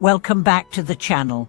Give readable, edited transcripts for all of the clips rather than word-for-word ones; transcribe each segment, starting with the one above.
Welcome back to the channel.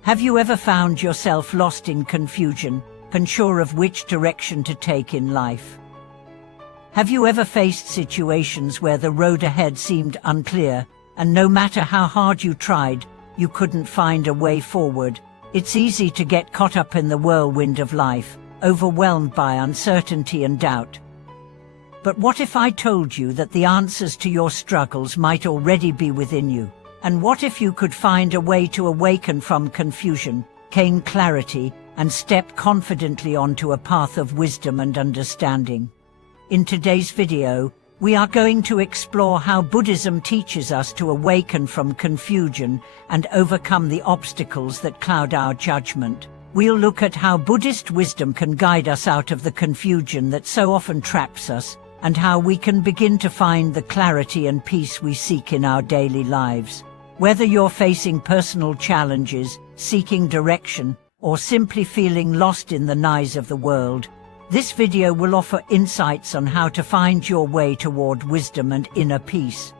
Have you ever found yourself lost in confusion, unsure of which direction to take in life? Have you ever faced situations where the road ahead seemed unclear, and no matter how hard you tried, you couldn't find a way forward? It's easy to get caught up in the whirlwind of life, overwhelmed by uncertainty and doubt. But what if I told you that the answers to your struggles might already be within you? And what if you could find a way to awaken from confusion, gain clarity, and step confidently onto a path of wisdom and understanding? In today's video, we are going to explore how Buddhism teaches us to awaken from confusion and overcome the obstacles that cloud our judgment. We'll look at how Buddhist wisdom can guide us out of the confusion that so often traps us, and how we can begin to find the clarity and peace we seek in our daily lives. Whether you're facing personal challenges, seeking direction, or simply feeling lost in the noise of the world, this video will offer insights on how to find your way toward wisdom and inner peace.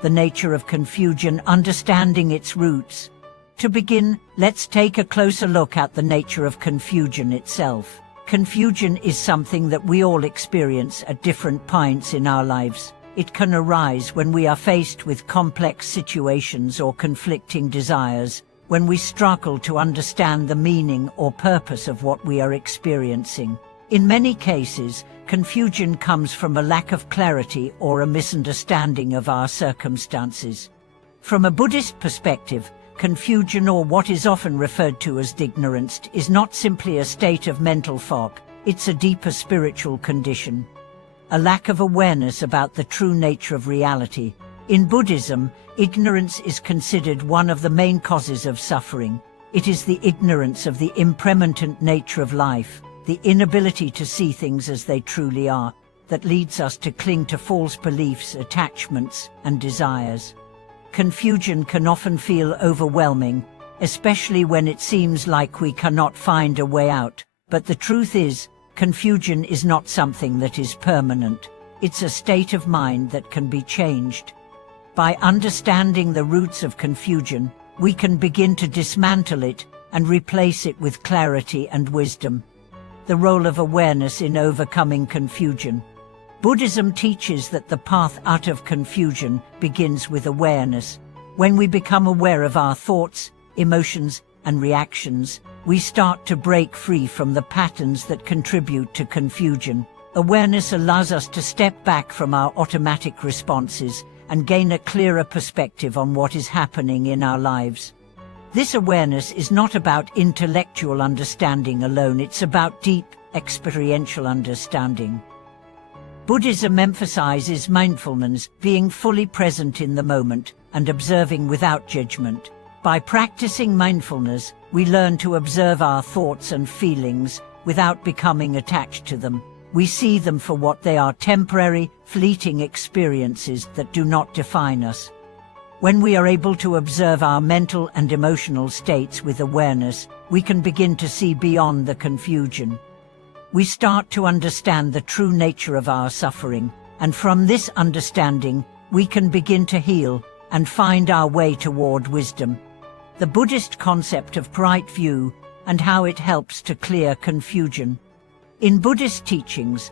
The nature of confusion, understanding its roots. To begin, let's take a closer look at the nature of confusion itself. Confusion is something that we all experience at different points in our lives. It can arise when we are faced with complex situations or conflicting desires, when we struggle to understand the meaning or purpose of what we are experiencing. In many cases, confusion comes from a lack of clarity or a misunderstanding of our circumstances. From a Buddhist perspective, confusion, or what is often referred to as ignorance, is not simply a state of mental fog, it's a deeper spiritual condition. A lack of awareness about the true nature of reality. In Buddhism, ignorance is considered one of the main causes of suffering. It is the ignorance of the impermanent nature of life, the inability to see things as they truly are, that leads us to cling to false beliefs, attachments, and desires. Confusion can often feel overwhelming, especially when it seems like we cannot find a way out. But the truth is, confusion is not something that is permanent. It's a state of mind that can be changed. By understanding the roots of confusion, we can begin to dismantle it and replace it with clarity and wisdom. The role of awareness in overcoming confusion. Buddhism teaches that the path out of confusion begins with awareness. When we become aware of our thoughts, emotions, and reactions, we start to break free from the patterns that contribute to confusion. Awareness allows us to step back from our automatic responses and gain a clearer perspective on what is happening in our lives. This awareness is not about intellectual understanding alone, it's about deep, experiential understanding. Buddhism emphasizes mindfulness, being fully present in the moment, and observing without judgment. By practicing mindfulness, we learn to observe our thoughts and feelings without becoming attached to them. We see them for what they are: temporary, fleeting experiences that do not define us. When we are able to observe our mental and emotional states with awareness, we can begin to see beyond the confusion. We start to understand the true nature of our suffering, and from this understanding, we can begin to heal and find our way toward wisdom. The Buddhist concept of right view and how it helps to clear confusion. In Buddhist teachings,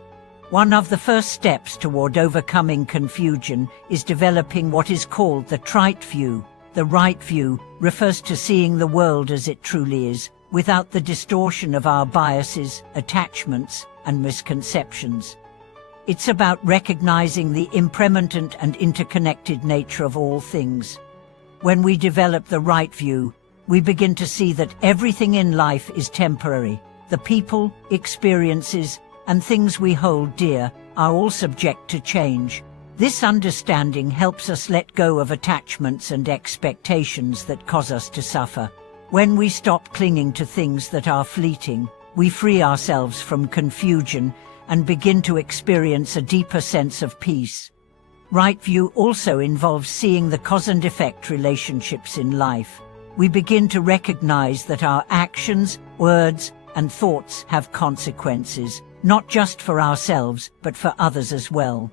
one of the first steps toward overcoming confusion is developing what is called the right view. The right view refers to seeing the world as it truly is, without the distortion of our biases, attachments, and misconceptions. It's about recognizing the impermanent and interconnected nature of all things. When we develop the right view, we begin to see that everything in life is temporary. The people, experiences, and things we hold dear are all subject to change. This understanding helps us let go of attachments and expectations that cause us to suffer. When we stop clinging to things that are fleeting, we free ourselves from confusion and begin to experience a deeper sense of peace. Right view also involves seeing the cause and effect relationships in life. We begin to recognize that our actions, words, and thoughts have consequences, not just for ourselves, but for others as well.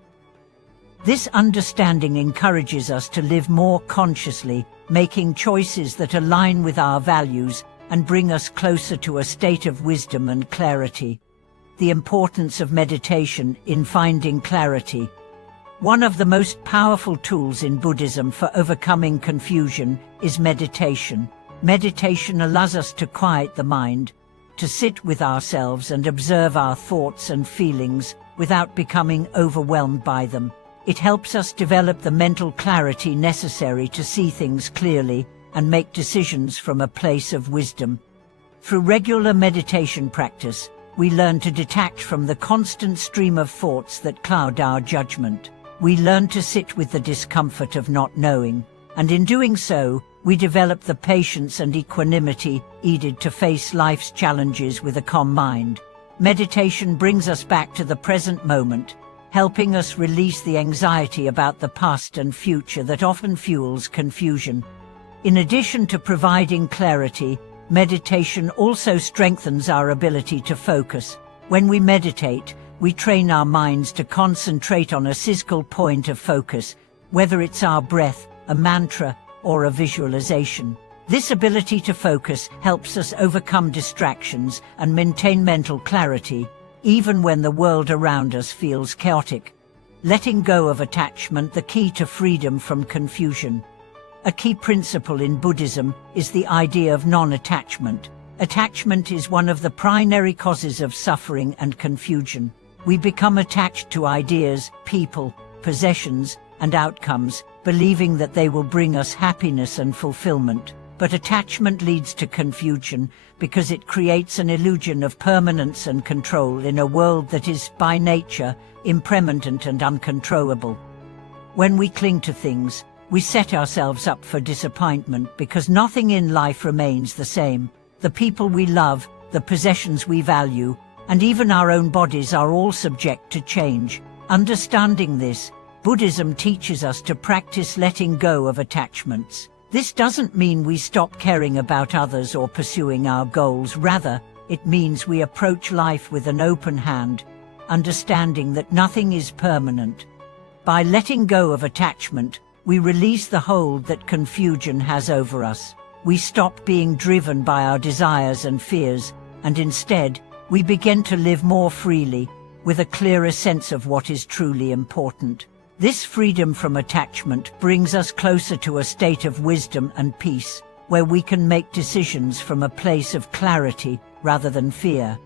This understanding encourages us to live more consciously, making choices that align with our values and bring us closer to a state of wisdom and clarity. The importance of meditation in finding clarity. One of the most powerful tools in Buddhism for overcoming confusion is meditation. Meditation allows us to quiet the mind, to sit with ourselves and observe our thoughts and feelings without becoming overwhelmed by them. It helps us develop the mental clarity necessary to see things clearly and make decisions from a place of wisdom. Through regular meditation practice, we learn to detach from the constant stream of thoughts that cloud our judgment. We learn to sit with the discomfort of not knowing, and in doing so, we develop the patience and equanimity needed to face life's challenges with a calm mind. Meditation brings us back to the present moment, helping us release the anxiety about the past and future that often fuels confusion. In addition to providing clarity, meditation also strengthens our ability to focus. When we meditate, we train our minds to concentrate on a single point of focus, whether it's our breath, a mantra, or a visualization. This ability to focus helps us overcome distractions and maintain mental clarity, even when the world around us feels chaotic. Letting go of attachment, the key to freedom from confusion. A key principle in Buddhism is the idea of non-attachment. Attachment is one of the primary causes of suffering and confusion. We become attached to ideas, people, possessions, and outcomes, believing that they will bring us happiness and fulfillment. But attachment leads to confusion because it creates an illusion of permanence and control in a world that is, by nature, impermanent and uncontrollable. When we cling to things, we set ourselves up for disappointment because nothing in life remains the same. The people we love, the possessions we value, and even our own bodies are all subject to change. Understanding this, Buddhism teaches us to practice letting go of attachments. This doesn't mean we stop caring about others or pursuing our goals. Rather, it means we approach life with an open hand, understanding that nothing is permanent. By letting go of attachment, we release the hold that confusion has over us. We stop being driven by our desires and fears, and instead, we begin to live more freely, with a clearer sense of what is truly important. This freedom from attachment brings us closer to a state of wisdom and peace, where we can make decisions from a place of clarity rather than fear.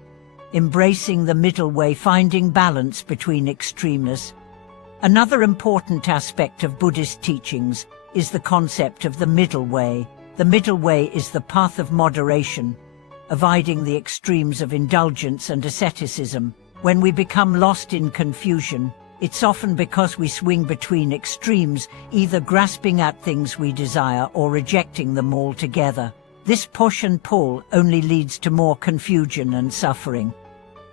Embracing the middle way, finding balance between extremeness. Another important aspect of Buddhist teachings is the concept of the middle way. The middle way is the path of moderation, avoiding the extremes of indulgence and asceticism. When we become lost in confusion, it's often because we swing between extremes, either grasping at things we desire or rejecting them altogether. This push and pull only leads to more confusion and suffering.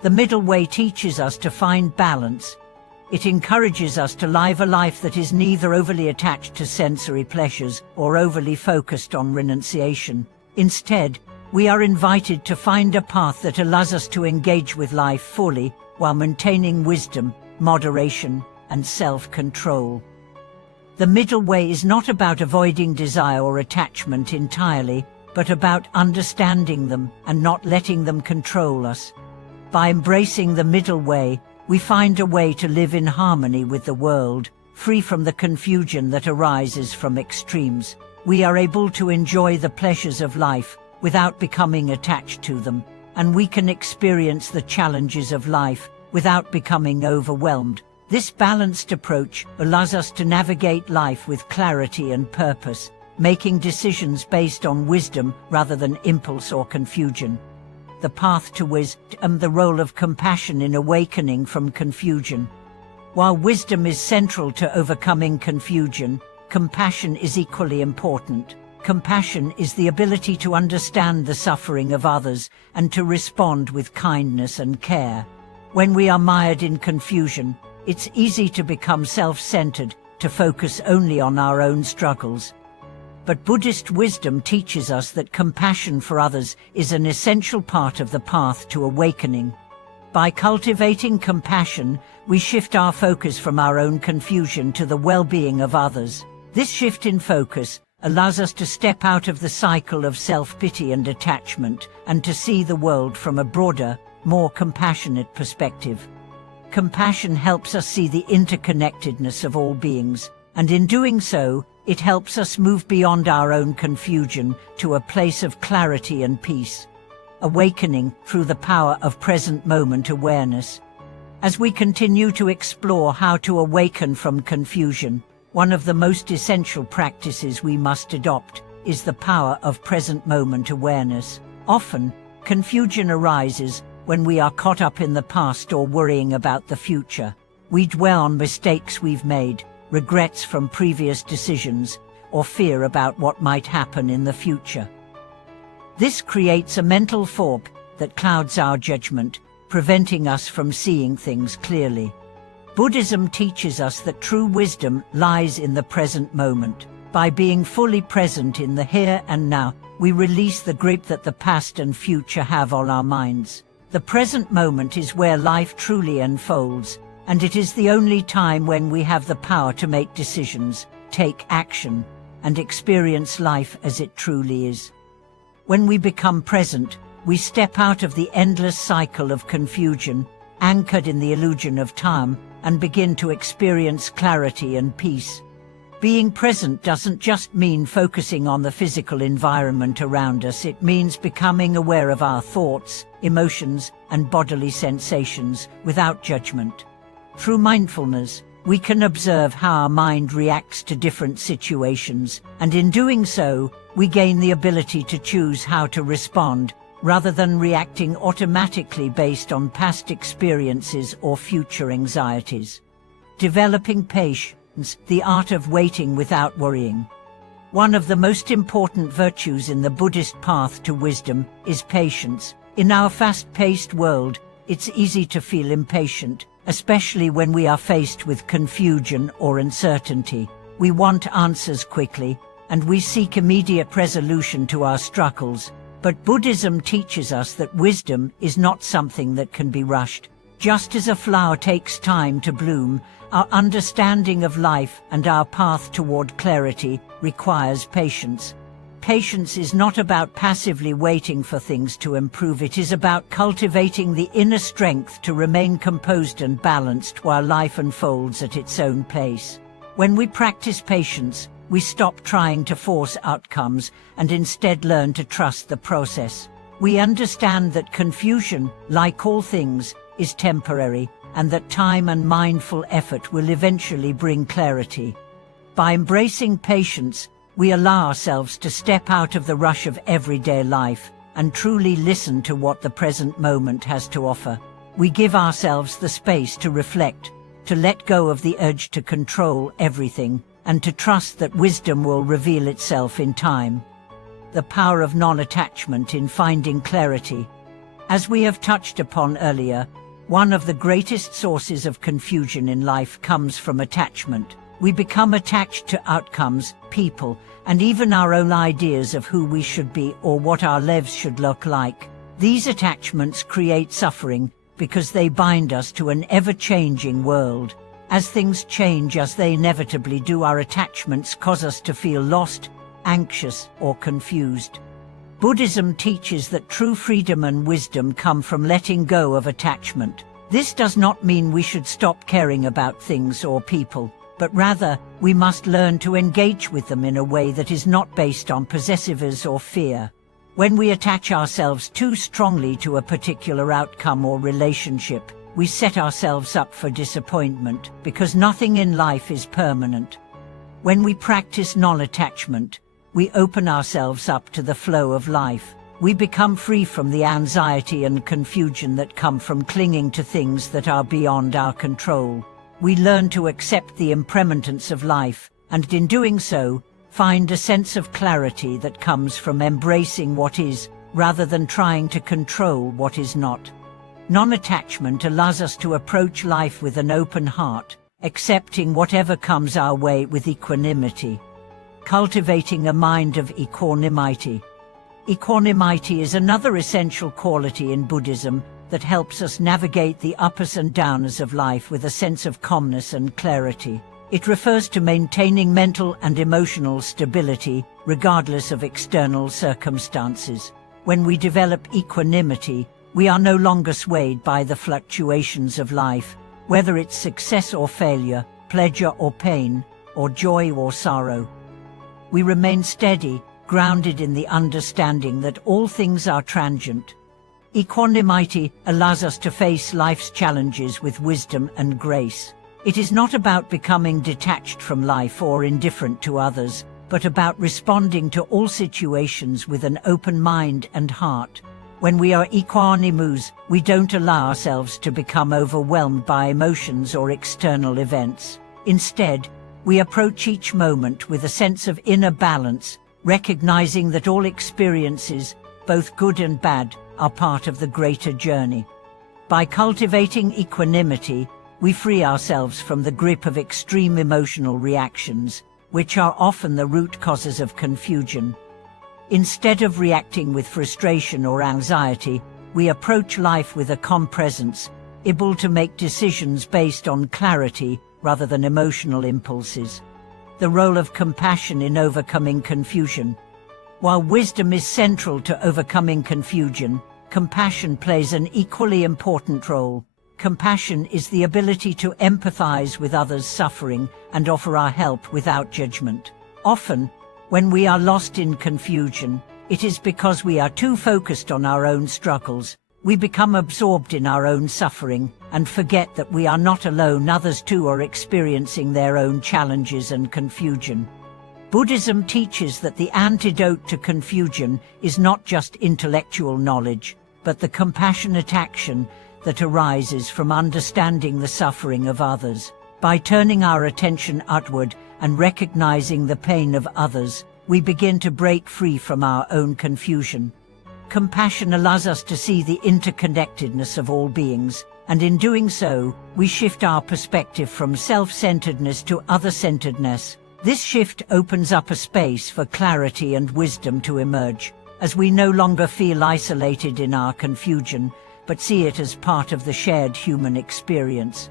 The middle way teaches us to find balance. It encourages us to live a life that is neither overly attached to sensory pleasures or overly focused on renunciation. Instead, we are invited to find a path that allows us to engage with life fully while maintaining wisdom, moderation, and self-control. The middle way is not about avoiding desire or attachment entirely, but about understanding them and not letting them control us. By embracing the middle way, we find a way to live in harmony with the world, free from the confusion that arises from extremes. We are able to enjoy the pleasures of life without becoming attached to them, and we can experience the challenges of life without becoming overwhelmed. This balanced approach allows us to navigate life with clarity and purpose, making decisions based on wisdom rather than impulse or confusion. The path to wisdom, the role of compassion in awakening from confusion. While wisdom is central to overcoming confusion, compassion is equally important. Compassion is the ability to understand the suffering of others and to respond with kindness and care. When we are mired in confusion, it's easy to become self-centered, to focus only on our own struggles. But Buddhist wisdom teaches us that compassion for others is an essential part of the path to awakening. By cultivating compassion, we shift our focus from our own confusion to the well-being of others. This shift in focus allows us to step out of the cycle of self-pity and attachment and to see the world from a broader, more compassionate perspective. Compassion helps us see the interconnectedness of all beings, and in doing so, it helps us move beyond our own confusion to a place of clarity and peace. Awakening through the power of present moment awareness. As we continue to explore how to awaken from confusion, one of the most essential practices we must adopt is the power of present moment awareness. Often, confusion arises when we are caught up in the past or worrying about the future. We dwell on mistakes we've made, regrets from previous decisions, or fear about what might happen in the future. This creates a mental fog that clouds our judgment, preventing us from seeing things clearly. Buddhism teaches us that true wisdom lies in the present moment. By being fully present in the here and now, we release the grip that the past and future have on our minds. The present moment is where life truly unfolds, and it is the only time when we have the power to make decisions, take action, and experience life as it truly is. When we become present, we step out of the endless cycle of confusion, anchored in the illusion of time, and begin to experience clarity and peace. Being present doesn't just mean focusing on the physical environment around us, it means becoming aware of our thoughts, emotions, and bodily sensations without judgment. Through mindfulness, we can observe how our mind reacts to different situations, and in doing so, we gain the ability to choose how to respond, rather than reacting automatically based on past experiences or future anxieties. Developing patience, the art of waiting without worrying. One of the most important virtues in the Buddhist path to wisdom is patience. In our fast-paced world, it's easy to feel impatient, especially when we are faced with confusion or uncertainty. We want answers quickly, and we seek immediate resolution to our struggles. But Buddhism teaches us that wisdom is not something that can be rushed. Just as a flower takes time to bloom, our understanding of life and our path toward clarity requires patience. Patience is not about passively waiting for things to improve, it is about cultivating the inner strength to remain composed and balanced while life unfolds at its own pace. When we practice patience, we stop trying to force outcomes and instead learn to trust the process. We understand that confusion, like all things, is temporary, and that time and mindful effort will eventually bring clarity. By embracing patience, we allow ourselves to step out of the rush of everyday life and truly listen to what the present moment has to offer. We give ourselves the space to reflect, to let go of the urge to control everything, and to trust that wisdom will reveal itself in time. The power of non-attachment in finding clarity. As we have touched upon earlier, one of the greatest sources of confusion in life comes from attachment. We become attached to outcomes, people, and even our own ideas of who we should be or what our lives should look like. These attachments create suffering because they bind us to an ever-changing world. As things change, as they inevitably do, our attachments cause us to feel lost, anxious, or confused. Buddhism teaches that true freedom and wisdom come from letting go of attachment. This does not mean we should stop caring about things or people, but rather, we must learn to engage with them in a way that is not based on possessiveness or fear. When we attach ourselves too strongly to a particular outcome or relationship, we set ourselves up for disappointment, because nothing in life is permanent. When we practice non-attachment, we open ourselves up to the flow of life. We become free from the anxiety and confusion that come from clinging to things that are beyond our control. We learn to accept the impermanence of life, and in doing so, find a sense of clarity that comes from embracing what is, rather than trying to control what is not. Non-attachment allows us to approach life with an open heart, accepting whatever comes our way with equanimity. Cultivating a mind of equanimity. Equanimity is another essential quality in Buddhism that helps us navigate the uppers and downers of life with a sense of calmness and clarity. It refers to maintaining mental and emotional stability regardless of external circumstances. When we develop equanimity, we are no longer swayed by the fluctuations of life, whether it's success or failure, pleasure or pain, or joy or sorrow. We remain steady, grounded in the understanding that all things are transient. Equanimity allows us to face life's challenges with wisdom and grace. It is not about becoming detached from life or indifferent to others, but about responding to all situations with an open mind and heart. When we are equanimous, we don't allow ourselves to become overwhelmed by emotions or external events. Instead, we approach each moment with a sense of inner balance, recognizing that all experiences, both good and bad, are part of the greater journey. By cultivating equanimity, we free ourselves from the grip of extreme emotional reactions, which are often the root causes of confusion. Instead of reacting with frustration or anxiety, we approach life with a calm presence, able to make decisions based on clarity rather than emotional impulses. The role of compassion in overcoming confusion. While wisdom is central to overcoming confusion, compassion plays an equally important role. Compassion is the ability to empathize with others' suffering and offer our help without judgment. Often, when we are lost in confusion, it is because we are too focused on our own struggles. We become absorbed in our own suffering and forget that we are not alone. Others too are experiencing their own challenges and confusion. Buddhism teaches that the antidote to confusion is not just intellectual knowledge, but the compassionate action that arises from understanding the suffering of others. By turning our attention outward and recognizing the pain of others, we begin to break free from our own confusion. Compassion allows us to see the interconnectedness of all beings, and in doing so, we shift our perspective from self-centeredness to other-centeredness. This shift opens up a space for clarity and wisdom to emerge, as we no longer feel isolated in our confusion, but see it as part of the shared human experience.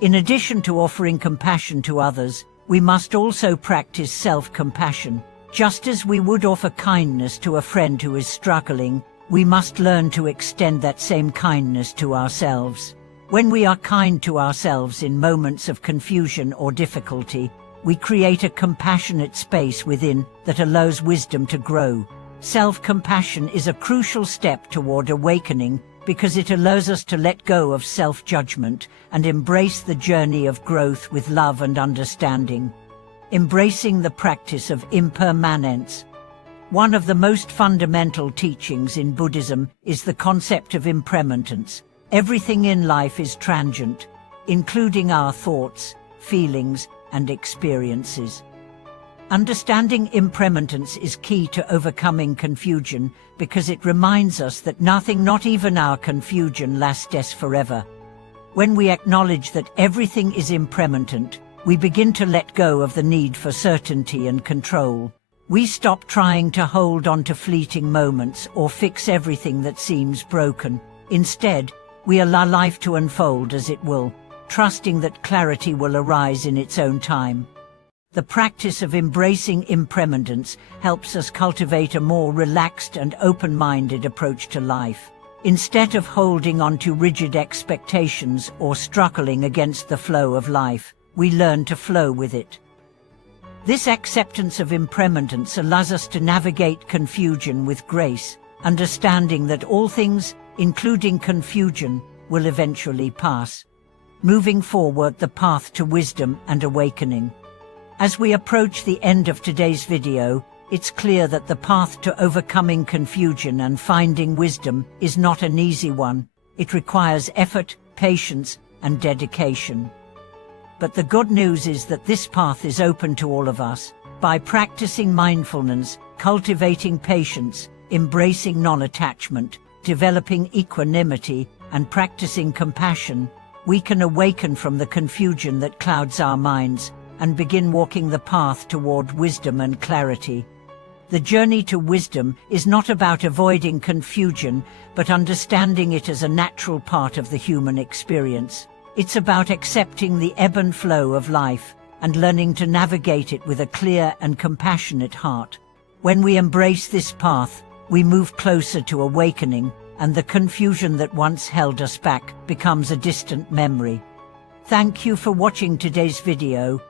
In addition to offering compassion to others, we must also practice self-compassion. Just as we would offer kindness to a friend who is struggling, we must learn to extend that same kindness to ourselves. When we are kind to ourselves in moments of confusion or difficulty, we create a compassionate space within that allows wisdom to grow. Self-compassion is a crucial step toward awakening because it allows us to let go of self-judgment and embrace the journey of growth with love and understanding. Embracing the practice of impermanence. One of the most fundamental teachings in Buddhism is the concept of impermanence. Everything in life is transient, including our thoughts, feelings, and experiences. Understanding impermanence is key to overcoming confusion because it reminds us that nothing, not even our confusion, lasts forever. When we acknowledge that everything is impermanent, we begin to let go of the need for certainty and control. We stop trying to hold on to fleeting moments or fix everything that seems broken. Instead, we allow life to unfold as it will, trusting that clarity will arise in its own time. The practice of embracing impermanence helps us cultivate a more relaxed and open-minded approach to life. Instead of holding on to rigid expectations or struggling against the flow of life, we learn to flow with it. This acceptance of impermanence allows us to navigate confusion with grace, understanding that all things, including confusion, will eventually pass. Moving forward the path to wisdom and awakening. As we approach the end of today's video, it's clear that the path to overcoming confusion and finding wisdom is not an easy one. It requires effort, patience, and dedication. But the good news is that this path is open to all of us. By practicing mindfulness, cultivating patience, embracing non-attachment, developing equanimity, and practicing compassion, we can awaken from the confusion that clouds our minds and begin walking the path toward wisdom and clarity. The journey to wisdom is not about avoiding confusion, but understanding it as a natural part of the human experience. It's about accepting the ebb and flow of life and learning to navigate it with a clear and compassionate heart. When we embrace this path, we move closer to awakening, and the confusion that once held us back becomes a distant memory. Thank you for watching today's video.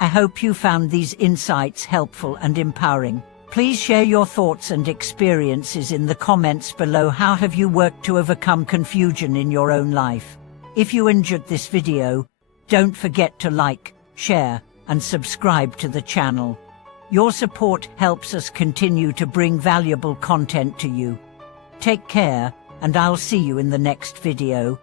I hope you found these insights helpful and empowering. Please share your thoughts and experiences in the comments below. How have you worked to overcome confusion in your own life? If you enjoyed this video, don't forget to like, share, and subscribe to the channel. Your support helps us continue to bring valuable content to you. Take care, and I'll see you in the next video.